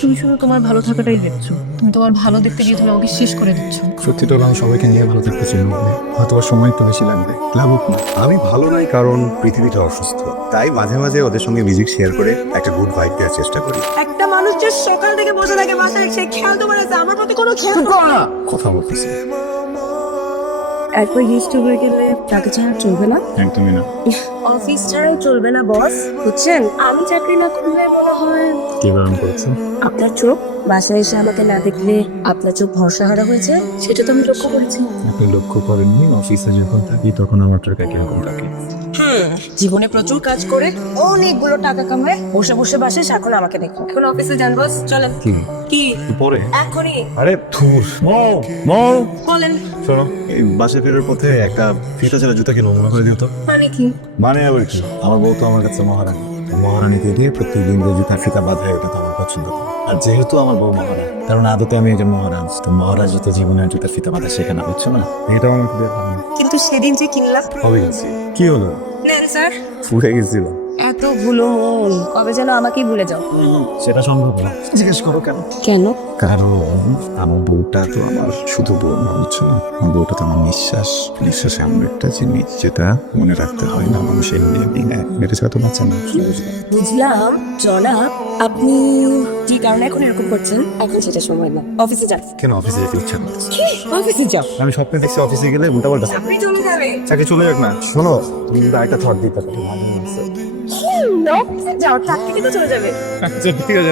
তুমি শুধু তোমার ভালো থাকাটাই দেখছো। তুমি তোমার ভালো দেখতে গিয়ে তুমি আমাকে শেষ করে দিচ্ছ। সত্যিটা হলো আমি সবাইকে নিয়ে ভালো থাকতে চাই না, হয়তো সময় একটু বেশি লাগবে, লাগুক না। আমি ভালো নই কারণ পৃথিবীটা অসুস্থ, তাই মাঝে মাঝে ওদের সঙ্গে মিউজিক শেয়ার করে একটা গুড ভাইব দেওয়ার চেষ্টা করি। একটা মানুষ যে সকাল থেকে বসে থাকে বাসায়, সে খেয়াল তোমার আছে, আমার প্রতি কোনো খেয়াল করে না। কথা বলতেছি একবার হিস্ট হয়ে গেলে তাকে ছাড়া চলবে না, একদমই না। অফিস ছাড়াও চলবে না বস, বুঝছেন? আমি চাকরি না করলে মনে হয় কি বারণ করেছেন? আপনার চোখ বাসায় এসে আমাকে না দেখলে আপনার চোখ ভরসাহারা হয়েছে, সেটা তো আমি লক্ষ্য করেছি। আপনি লক্ষ্য করেননি অফিসে যখন থাকি তখন আমার টাকা কিরকম থাকে। জীবনে প্রচুর কাজ করে অনেকগুলো টাকা কামায় বসে বসে বাসে, এখন আমাকে দেখো। এখন অফিসে যান বস, চলেন। কি কি পরে? এখনই আরে ধুর, মৌ বলেন। শোনো, এই বাসে ফেরার পথে একটা ফিতা ছাড়া জুতা কিনো, মনে করে দিও তো। মানে কি? মানে আবার কি, আমার বউ তো আমার কাছে মহারানী। মহারানীকে দিয়ে প্রত্যেকদিন যে জুতার ফিতা বাঁধায় ওটা তো আমার পছন্দ। আর যেহেতু আমার বউ মহারানী, কারণ আদতে আমি একজন মহারাজ, তো মহারাজ যাতে জীবনে জুতার ফিতা বাঁধা শেখে না, বুঝছো না? এটা আমার খুবই ভালো। কিন্তু সেদিন যে কিনলাম। হবে গেছি, কি হলো? নেন স্যার। ফুলে গেছিল। এত ভুলো মন, কবে যেন আমাকেই ভুলে যাও। সেটা সম্ভব না। জিজ্ঞেস করো কেন? কেন? কারণ আমার বউটা তো আমার শুধু বউ না, বুঝছো না? আমার বউটা তো আমার নিঃশ্বাস। নিঃশ্বাসে এমন একটা জিনিস যেটা মনে রাখতে হয় না, মানুষ এমনি এমনি নেয়। এটা ছাড়া তো বাঁচে না। বুঝলাম জনাব, আপনি কি কারণে এখন এরকম করছেন, এখন সেটা সময় না। অফিসে যান। কেন অফিসে যেতে ইচ্ছা না? কি? অফিসে যাও। আমি স্বপ্নে দেখছি অফিসে গেলে উল্টা পাল্টা আপনি চলে যাবে। চাকরি চলে যাক না। শোনো, তুমি কিন্তু আরেকটা থট দিতে পারো। অফিসে যাও, তার থেকে তো চলে যাবে। আচ্ছা ঠিক আছে।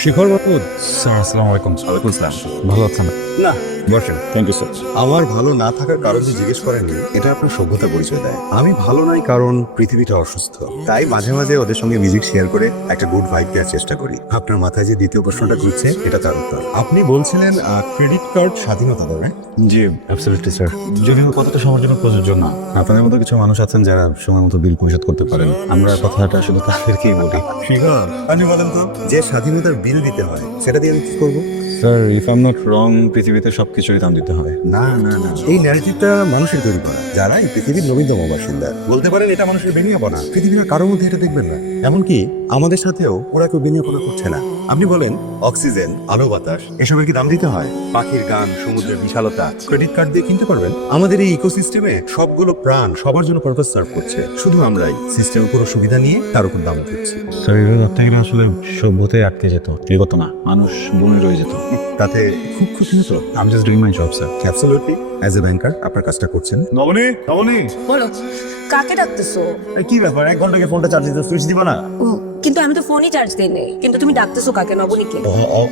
শিখর বাবু স্যার, আসসালামু আলাইকুম। ওয়ালাইকুম আসসালাম। ভালো আছেন? না, বসেন। Thank you sir. আমার ভালো না থাকার কারণ যে জিজ্ঞেস করেননি, এটা আপনার সভ্যতা পরিচয় দেয়। আমি ভালো নই কারণ পৃথিবীটা অসুস্থ, তাই মাঝে মাঝে ওদের সঙ্গে মিউজিক শেয়ার করে একটা গুড ভাইব দেওয়ার চেষ্টা করি। আপনার মাথায় যে দ্বিতীয় প্রশ্নটা ঘুরছে, এটা তার উত্তর। আপনি বলছিলেন ক্রেডিট কার্ড স্বাধীনতা দেবে। জি অ্যাবসলিউটলি স্যার। যদিও কথাটা সবার জন্য প্রযোজ্য না। আপনাদের মতো কিছু মানুষ আছেন যারা সময় মতো বিল পরিশোধ করতে পারেন। আমরা কথাটা শুধু তাদেরকেই বলি। আপনি বলেন তো, যে স্বাধীনতার বিল দিতে হয় সেটা দিয়ে আমি কি করবো? Sir, if I am not wrong, পৃথিবীতে সবকিছুরই দাম দিতে হয়। না না না, এই ন্যারেটিভটা মানুষের তৈরি করা, যারা এই পৃথিবীর নবীনতম বাসিন্দা। বলতে পারেন এটা মানুষের বেনিয়াপনা। পৃথিবীর কারোর মধ্যে এটা দেখবেন না। এমনকি আমাদের সাথেও ওরা কেউ বেনিয়াপনা করছে না। আপনি বলেন অক্সিজেন, আলো বাতাস, এসবের কি দাম দিতে হয়? পাখির গান, সমুদ্রের বিশালতা ক্রেডিট কার্ড দিয়ে কিনতে পারবেন? আমাদের এই ইকোসিস্টেমে সবগুলো প্রাণ সবার জন্য পারপাস সার্ভ করছে, শুধু আমরাই সিস্টেমের পুরো সুবিধা নিয়ে তার উপর দাম দিচ্ছি। স্যার, এগুলো ভাবতে গেলে আসলে সভ্যতায় আটকে যেত, এগোতো না, মানুষ বনে রয়ে যেত। তাতে খুব খুশি হতো। I am just doing my job sir. Absolutely, as a banker আপনার কাজটা করছেন। নবনী, নবনী, বলো, কাকে ডাকতেছো? কি ব্যাপার? 1 ঘন্টা আগে ফোনটা চার্জ দিতে সুইচ দিবা না? ও, কিন্তু আমি তো ফোনই চার্জ দিইনি। কিন্তু তুমি ডাকতেছো কাকে? নবনীকে?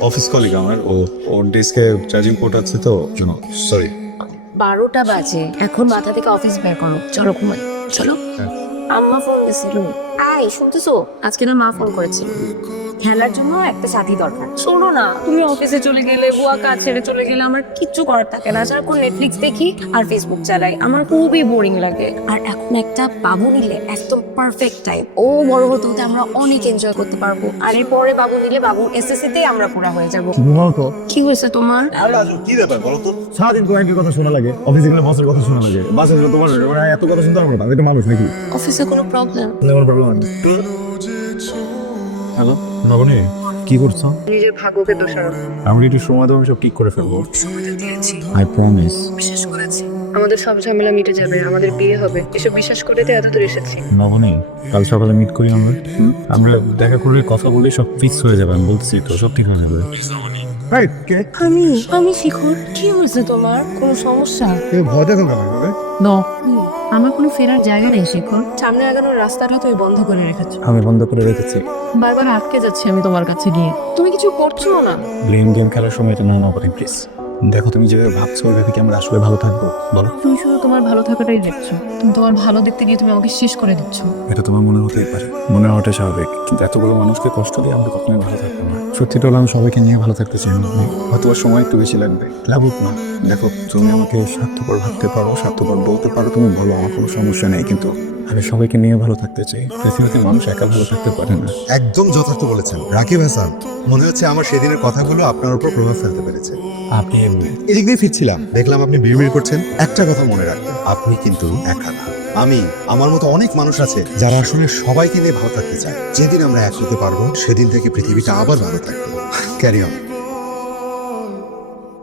অফিস কলিগ আমার, ওর ডেস্কে চার্জিং পোর্ট আছে তো, সরি। 12টা বাজে, এখন মাথা থেকে অফিস বের করো, চলো ঘুমাই। চলো। আম্মা ফোন দিছিল। আই শুনতেছো? আজকে না মা ফোন করেছিল, খেলার জন্য একটা সাথী দরকার। শোনো না, তুমি অফিসে চলে গেলে, বুয়া কাজ ছেড়ে চলে গেলে আমার কিচ্ছু করার থাকে না। সারাক্ষণ নেটফ্লিক্স দেখি আর ফেসবুক চালাই, আমার খুবই বোরিং লাগে। আর এখন একটা বাবু নিলে একদম পারফেক্ট টাইম। ও বড় হতে হতে আমরা অনেক এনজয় করতে পারবো। আর এরপরে বাবু নিলে বাবুর এসএসসি তেই আমরা পুরা হয়ে যাবো। কি হয়েছে তোমার? কি ব্যাপার বলো তো? সারাদিন তোমার কি কথা শোনা লাগে? অফিসে গেলে বসের কথা শোনা লাগে, বাসে গেলে তোমার এত কথা শুনতে হবে না? এটা মানুষ নাকি? অফিসে কোনো প্রবলেম? কোনো প্রবলেম নেই। হ্যালো নবনী, কি করছো? নিজের ভাগ্যকে দোষারোপ। আমি একটু সময় দেবো, সব ঠিক করে ফেলবো। সময়টা দিয়েছি, আই প্রমিস। বিশ্বাস করেছি আমাদের সব ঝামেলা মিটে যাবে, আমাদের বিয়ে হবে, এসব বিশ্বাস করে তো এত দূর এসেছি। নবনী, কাল সকালে মিট করি আমরা। আমরা দেখা করলে কথা বলে সব ফিক্স হয়ে যাবে। আমি বলছি তো, সব ঠিক হয়ে যাবে। আমি শিখর। কি হয়েছে তোমার? কোনো সমস্যা? ভয় দেখো কেন? ন আমার কোনো ফেরার জায়গা নেই শেখর। সামনে আগানোর রাস্তাটা তুই বন্ধ করে রেখেছ। আমি বন্ধ করে রেখেছি। বারবার আটকে যাচ্ছি আমি তোমার কাছে গিয়ে। তুমি কিছু করছো না। গেম খেলার সময় এটা না করি প্লিজ। দেখো, তুমি যেভাবে ভাবছো ওইভাবে কি আমরা আসলে ভালো থাকবো বলো? তুমি শুধু তোমার ভালো থাকাটাই দেখছো। তুমি তোমার ভালো দেখতে গিয়ে তুমি আমাকে শেষ করে দিচ্ছ। এটা তোমার মনে হতেই পারে, মনে হওয়াটা স্বাভাবিক, কিন্তু এতগুলো মানুষকে কষ্ট দিয়ে আমরা কখনোই ভালো থাকবো না। সত্যিটা হলো আমি সবাইকে নিয়ে ভালো থাকতে চাই না, হয়তো সময় একটু বেশি লাগবে, লাগুক না। দেখো, তুমি আমাকে স্বার্থপর ভাবতে পারো, স্বার্থপর বলতে পারো, তুমি বলো, আমার কোনো সমস্যা নেই, কিন্তু আমি সবাইকে নিয়ে ভালো থাকতে চাই। পৃথিবীতে মানুষ একা ভালো থাকতে পারে না। একদম যথার্থ বলেছেন রাকিব হাসান। মনে হচ্ছে আমার সেদিনের কথাগুলো আপনার উপর প্রভাব ফেলতে পেরেছে। আপনি এদিক দিয়ে ফিরছিলাম, দেখলাম আপনি বিড়বিড় করছেন। একটা কথা মনে রাখবেন, আপনি কিন্তু একা না। আমি, আমার মতো অনেক মানুষ আছে যারা আসলে সবাইকে নিয়ে ভালো থাকতে চায়। যেদিন আমরা এক হতে পারবো সেদিন থেকে পৃথিবীটা আবার ভালো থাকবে। Carry on.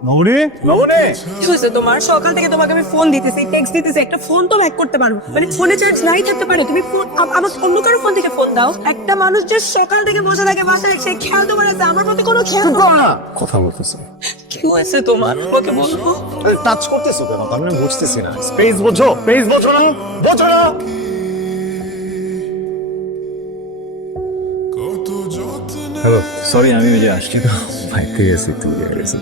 নবনী, নবনী, কি হয়েছে তোমার? সকাল থেকে তোমাকে আমি ফোন দিতেছি, টেক্সট দিতেছি, একটা ফোন তো ব্যাক করতে পারো। মানে ফোনে চার্জ নাই থাকতে পারে, তুমি ফোন আমাকে অন্য কারো ফোন থেকে ফোন দাও। একটা মানুষ যে সকাল থেকে বসে থাকে বাসায়, সে খেয়াল তোমার আছে, আমার প্রতি কোনো খেয়াল না। কথা বলতেছে। কি হয়েছে তোমার? আমাকে বলবো। টাচ করতেছো কেন? তার মানে বুঝতেছি না। স্পেস বোঝো, স্পেস বোঝো না, বোঝো না। হ্যালো, সরি আমি ওই যে আসছি তো বাইকে গেছি, তুমি গেছি।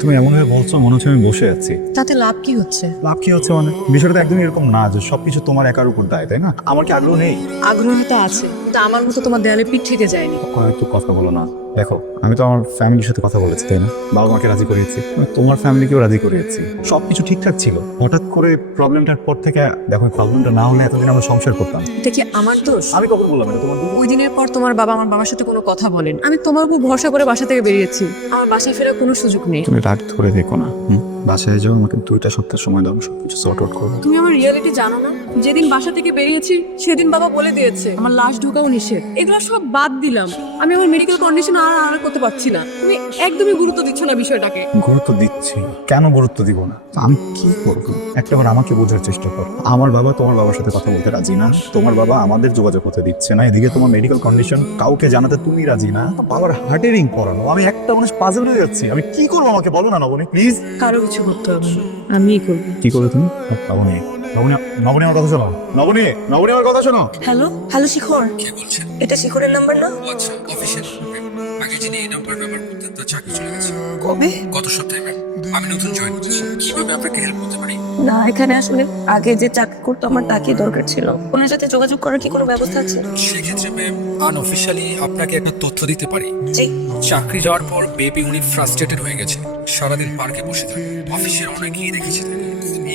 তুমি এমন ভাবে বলছো মনে হচ্ছে আমি বসে আছি। তাতে লাভ কি হচ্ছে? লাভ কি হচ্ছে মানে? বিষয়টা তো একদম এরকম না যে সবকিছু তোমার একার উপর দায়, তাই না? আমার কি আগ্রহ নেই? আগ্রহ তো আছে, কিন্তু আমার মতো তোমার দেয়ালে পিঠ থেকে যায়নি। একটু কথা বলো না। দেখো, আমি তো আমার ফ্যামিলির সাথে কথা বলেছি, তাই না? বাবা মাকে রাজি করিয়েছি, আমি তোমার ফ্যামিলিকেও রাজি করিয়েছি, সবকিছু ঠিকঠাক ছিল। হঠাৎ করে প্রবলেমটার পর থেকে দেখো, প্রবলেমটা না হলে এতদিন আমরা সংসার করতাম। এটা কি আমার দোষ? আমি কখন বললাম এটা তোমার দোষ? ওই দিনের পর তোমার বাবা আমার বাবার সাথে কোনো কথা বলেন, আমি তোমার উপর ভরসা করে বাসা থেকে বেরিয়েছি। আমার বাসায় ফেরার কোনো সুযোগ নেই। তুমি রাগ ধরে দেখো না, বাসায় যাও, আমাকে 2টা সপ্তাহ সময় দাও, সবকিছু সর্ট আউট করবো। তুমি আমার রিয়েলিটি জানো না? যেদিন বাসা থেকে বেরিয়েছি সেদিন বাবা বলে দিয়েছে আমার লাশ ঢোকাও নিষেধ। এগুলো সব বাদ দিলাম, আমি আমার মেডিকেল কন্ডিশন আর করতে পারছি না। তুমি একদমই গুরুত্ব দিচ্ছ না বিষয়টাকে। গুরুত্ব দিচ্ছি, কেন গুরুত্ব দিব না? আমি কি করবো? একটাবার আমাকে বোঝার চেষ্টা কর। আমার বাবা তোমার বাবার সাথে কথা বলতে রাজি না, তোমার বাবা আমাদের যোগাযোগ করতে দিচ্ছে না, এদিকে তোমার মেডিকেল কন্ডিশন কাউকে জানাতে তুমি রাজি না, বাবার হার্টের রিং পড়ানো। আমি একটা মানুষ পাজল হয়ে যাচ্ছি, আমি কি করবো আমাকে বলো না নবনী প্লিজ। কারো কিছু করতে হবে না, আমিই করবো। কি করবে তুমি? নবনী, নবনী, নবনী আমার কথা শোনো। নবনী, নবনী আমার কথা শোনো। হ্যালো হ্যালো শিখর, এটা শিখরের নাম্বার না? আচ্ছা, অফিসিয়াল আগে যিনি এই নাম্বার ব্যবহার করতেন তার চাকরি চলে গেছে কবে? গত সপ্তাহে ম্যাম। আমি নতুন জয়েন করছি, কিভাবে আপনাকে হেল্প করতে পারি? না, এখানে আসলে আগে যে চাকরি করতো আমার তাকে দরকার ছিল। ওনার সাথে যোগাযোগ করার কি কোনো ব্যবস্থা আছে? সেক্ষেত্রে ম্যাম আনঅফিসিয়ালি আপনাকে একটা তথ্য দিতে পারি। জি। চাকরি যাওয়ার পর বেবি উনি ফ্রাস্ট্রেটেড হয়ে গেছে, সারাদিন পার্কে বসে থাকে। অফিসের অনেকেই দেখেছি তাকে।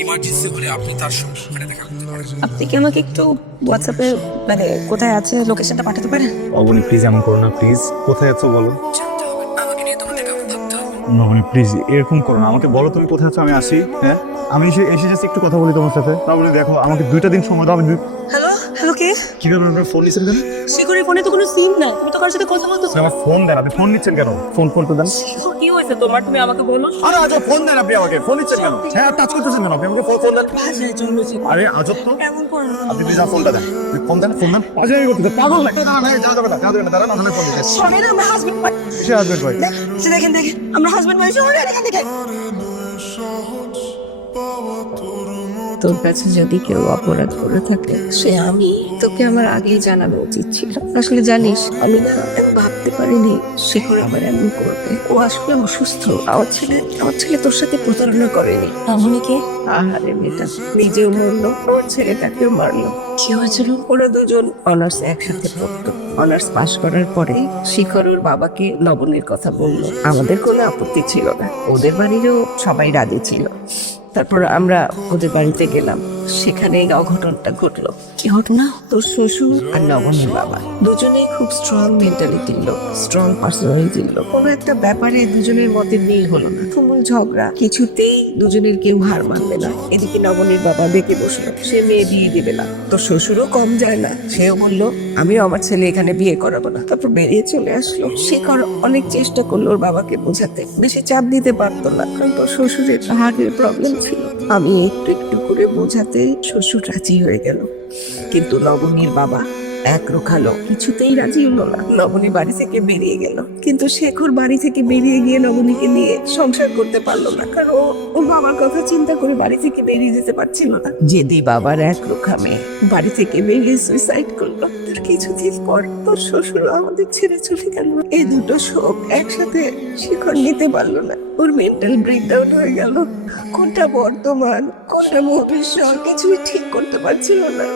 ইমার্জেন্সি হলে আপনি তার সঙ্গে ওখানে দেখা করতে পারেন। আপনি কি আমাকে একটু হোয়াটসঅ্যাপে মানে কোথায় আছে লোকেশনটা পাঠাতে পারেন? নবনী প্লিজ এমন করো না, প্লিজ। কোথায় আছো বলো। জানতে হবে, আমাকে নিয়ে তোমাদের কেমন থাকতে হবে। নবনী প্লিজ এরকম করো না, আমাকে বলো তুমি কোথায় আছো, আমি আসি। হ্যাঁ, আমি এসে যাচ্ছি, একটু কথা বলি তোমার সাথে। নবনী দেখো, আমাকে 2টা দিন সময় দাও। আমি হ্যালো হ্যালো কে? কি ব্যাপার, আপনার ফোন নিচ্ছেন কেন? শিখরের ফোনে তো কোনো সিম নাই, তুমি তো কারোর সাথে কথা বলতেছো। আমার ফোন দেন, আপনি ফোন নিচ্ছেন কেন? ফোন তো দেন। শিখর, কি হয়েছে তোমার? তুমি আমাকে বলো। আরে আজব, ফোন দেন আপনি আমাকে, ফোন নিচ্ছেন কেন? হ্যাঁ, টাচ করতেছেন কেন আপনি আমাকে? ফোন দেন। বাসায় চলে এসেছি। আরে আজব তো, এমন করো না। আপনি প্লিজ ফোনটা দেন। আপনি ফোন দেন, ফোন দেন। আজব করতেছে, পাগল নাকি? না না, যা যাবে না, যা যাবে না, দাঁড়ান, ওখানে ফোন দিতে। সবাই না, আমরা হাজবেন্ড ওয়াইফ। কিসে আসবেন ভাই? দেখেন দেখেন, আমরা হাজবেন্ড ওয়াইফ। দেখেন। তোর কাছে যদি কেউ অপরাধ করে থাকে সে আমি। তোকে আমার আগেই জানানো উচিত ছিল। আসলে জানিস, আমি ভাবতে পারিনি শিখর আবার এমন করবে। ও আসলে অসুস্থ। আমার ছেলে তোর সাথে প্রতারণা করেনি। তাহলে কি? আহারে মেয়েটা নিজেও মরলো, ওর ছেলেটাকেও মারলো। কি হয়েছিল? ওরা দুজন অনার্স একসাথে পড়তো। অনার্স পাশ করার পরে শিখর ওর বাবাকে লবণের কথা বললো। আমাদের কোনো আপত্তি ছিল না, ওদের বাড়িরও সবাই রাজি ছিল। তারপর আমরা ওদের বাড়িতে গেলাম, সেখানে এই অঘটনটা ঘটলো। কি ঘটনা? তোর শ্বশুর আর লবণের বাবা দুজনেই খুব স্ট্রং মেন্টালিটির লোক, স্ট্রং পার্সোনালিটির লোক। কোনো একটা ব্যাপারে দুজনের মতে মিল হলো না, তুমুল ঝগড়া। কিছুতেই দুজনের কেউ হার মানবে না। এদিকে লবণের বাবা ডেকে বসলো, সে মেয়ে বিয়ে দিবে না। তোর শ্বশুরও কম যায় না, সেও বললো আমিও আমার ছেলে এখানে বিয়ে করাবো না। তারপর বেরিয়ে চলে আসলো। শিখর অনেক চেষ্টা করলো ওর বাবাকে বোঝাতে, বেশি চাপ দিতে পারতো না, কারণ তোর শ্বশুরের হার্টের প্রবলেম ছিল। আমি একটু একটু করে বোঝাতে শ্বশুর রাজি হয়ে গেল, কিন্তু লবণীর বাবা এক রোখালো, কিছুতেই রাজি হলো না। লবণী বাড়ি থেকে বেরিয়ে গেল, কিন্তু শেখর বাড়ি থেকে বেরিয়ে গিয়ে লবণীকে নিয়ে সংসার করতে পারলো না, কারণ ওর বাবার কথা চিন্তা করে বাড়ি থেকে বেরিয়ে যেতে পারছিল না। যেদি বাবার এক রোখা মেয়ে বাড়ি থেকে বেরিয়ে সুইসাইড করলো। তার কিছুদিন পর তোর শ্বশুর আমাদের ছেড়ে চলে গেল। এই দুটো শোক একসাথে শিখর নিতে পারলো না, ওর মেন্টাল ব্রেকডাউন হয়ে গেল। কোনটা বর্তমান কোনটা ভবিষ্যৎ কিছুই ঠিক করতে পারছিল না।